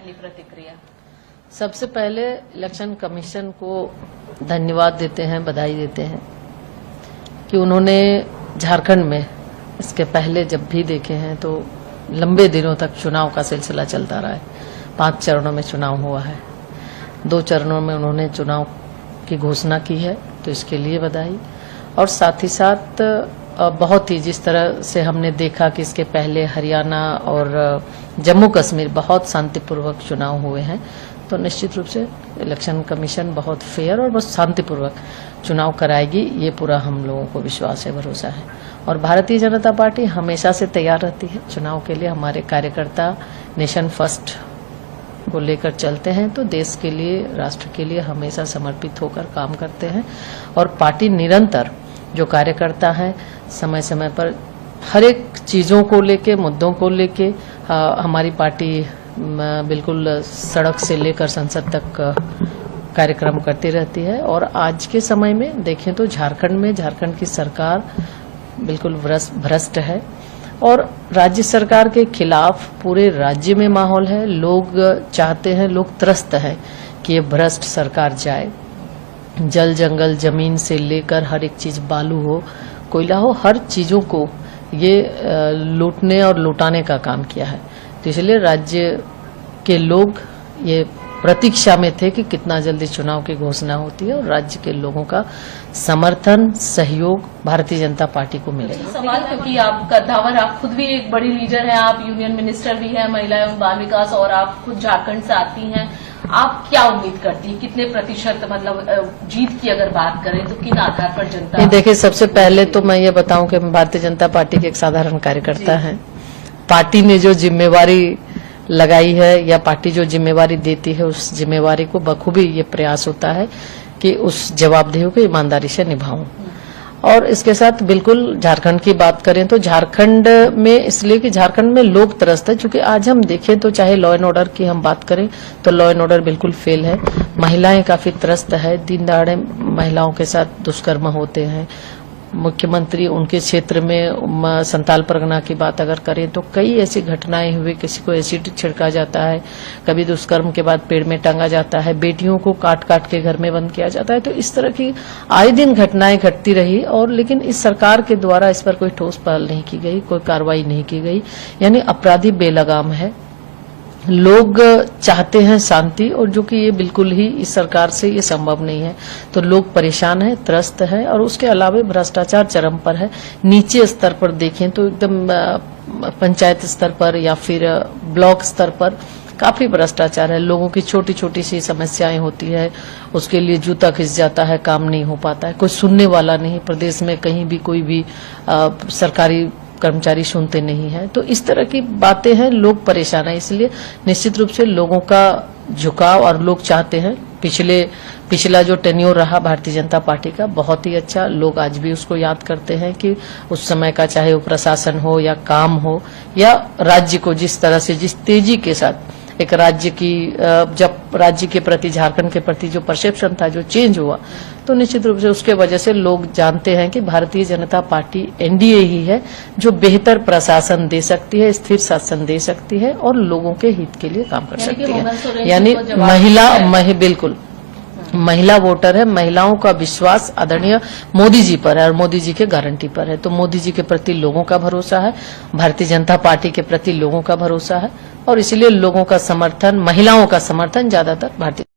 पहली प्रतिक्रिया? सबसे पहले इलेक्शन कमीशन को धन्यवाद देते हैं, बधाई देते हैं कि उन्होंने झारखंड में इसके पहले जब भी देखे हैं तो लंबे दिनों तक चुनाव का सिलसिला चलता रहा है। 5 चरणों में चुनाव हुआ है, 2 चरणों में उन्होंने चुनाव की घोषणा की है, तो इसके लिए बधाई। और साथ ही साथ बहुत ही जिस तरह से हमने देखा कि इसके पहले हरियाणा और जम्मू कश्मीर बहुत शांतिपूर्वक चुनाव हुए हैं, तो निश्चित रूप से इलेक्शन कमीशन बहुत फेयर और बहुत शांतिपूर्वक चुनाव कराएगी, ये पूरा हम लोगों को विश्वास है, भरोसा है। और भारतीय जनता पार्टी हमेशा से तैयार रहती है चुनाव के लिए। हमारे कार्यकर्ता नेशन फर्स्ट को लेकर चलते हैं, तो देश के लिए, राष्ट्र के लिए हमेशा समर्पित होकर काम करते हैं। और पार्टी निरंतर जो कार्यकर्ता हैं समय समय पर हर एक चीजों को लेके, मुद्दों को लेके हमारी पार्टी बिल्कुल सड़क से लेकर संसद तक कार्यक्रम करती रहती है। और आज के समय में देखें तो झारखंड की सरकार बिल्कुल भ्रष्ट है और राज्य सरकार के खिलाफ पूरे राज्य में माहौल है। लोग चाहते हैं, लोग त्रस्त हैं कि ये भ्रष्ट सरकार जाए। जल जंगल जमीन से लेकर हर एक चीज, बालू हो, कोयला हो, हर चीजों को ये लूटने और लुटाने का काम किया है। तो इसलिए राज्य के लोग ये प्रतीक्षा में थे कि कितना जल्दी चुनाव की घोषणा होती है और राज्य के लोगों का समर्थन, सहयोग भारतीय जनता पार्टी को मिलेगा। सवाल, क्योंकि आप कद्दावर, आप खुद भी एक बड़ी लीडर हैं, आप यूनियन मिनिस्टर भी हैं महिला एवं बाल विकास, और आप खुद झारखंड से आती हैं। आप क्या उम्मीद करती हैं, कितने प्रतिशत मतलब जीत की अगर बात करें तो किन आधार पर जनता? देखिए, सबसे पहले तो मैं ये बताऊं कि भारतीय जनता पार्टी के एक साधारण कार्यकर्ता हैं। पार्टी ने जो जिम्मेवारी लगाई है या पार्टी जो जिम्मेवारी देती है, उस जिम्मेवारी को बखूबी ये प्रयास होता है कि उस जवाबदेही को ईमानदारी से निभाऊं। और इसके साथ बिल्कुल झारखंड की बात करें तो झारखंड में, इसलिए कि झारखंड में लोग त्रस्त है, क्योंकि आज हम देखें तो चाहे लॉ एंड ऑर्डर की हम बात करें तो लॉ एंड ऑर्डर बिल्कुल फेल है। महिलाएं काफी त्रस्त है, दिन दहाड़े महिलाओं के साथ दुष्कर्म होते हैं। मुख्यमंत्री उनके क्षेत्र में संताल परगना की बात अगर करें तो कई ऐसी घटनाएं हुई, किसी को एसिड छिड़का जाता है, कभी दुष्कर्म के बाद पेड़ में टांगा जाता है, बेटियों को काट काट के घर में बंद किया जाता है। तो इस तरह की आए दिन घटनाएं घटती रही, और लेकिन इस सरकार के द्वारा इस पर कोई ठोस पहल नहीं की गई, कोई कार्रवाई नहीं की गई। यानी अपराधी बेलगाम है। लोग चाहते हैं शांति, और जो कि ये बिल्कुल ही इस सरकार से ये संभव नहीं है। तो लोग परेशान हैं, त्रस्त हैं, और उसके अलावा भ्रष्टाचार चरम पर है। नीचे स्तर पर देखें तो एकदम पंचायत स्तर पर या फिर ब्लॉक स्तर पर काफी भ्रष्टाचार है। लोगों की छोटी छोटी सी समस्याएं होती है, उसके लिए जूता खिंच जाता है, काम नहीं हो पाता है, कोई सुनने वाला नहीं। प्रदेश में कहीं भी कोई भी सरकारी कर्मचारी सुनते नहीं है। तो इस तरह की बातें हैं, लोग परेशान हैं। इसलिए निश्चित रूप से लोगों का झुकाव, और लोग चाहते हैं, पिछला जो टेन्योर रहा भारतीय जनता पार्टी का बहुत ही अच्छा, लोग आज भी उसको याद करते हैं कि उस समय का, चाहे वो प्रशासन हो या काम हो या राज्य को जिस तरह से, जिस तेजी के साथ एक राज्य की, जब राज्य के प्रति, झारखंड के प्रति जो परसेप्शन था, जो चेंज हुआ, तो निश्चित रूप से उसके वजह से लोग जानते हैं कि भारतीय जनता पार्टी एनडीए ही है जो बेहतर प्रशासन दे सकती है, स्थिर शासन दे सकती है और लोगों के हित के लिए काम कर सकती है। यानी बिल्कुल महिला वोटर है। महिलाओं का विश्वास आदरणीय मोदी जी पर है और मोदी जी के गारंटी पर है। तो मोदी जी के प्रति लोगों का भरोसा है, भारतीय जनता पार्टी के प्रति लोगों का भरोसा है, और इसलिए लोगों का समर्थन, महिलाओं का समर्थन ज्यादातर भारतीय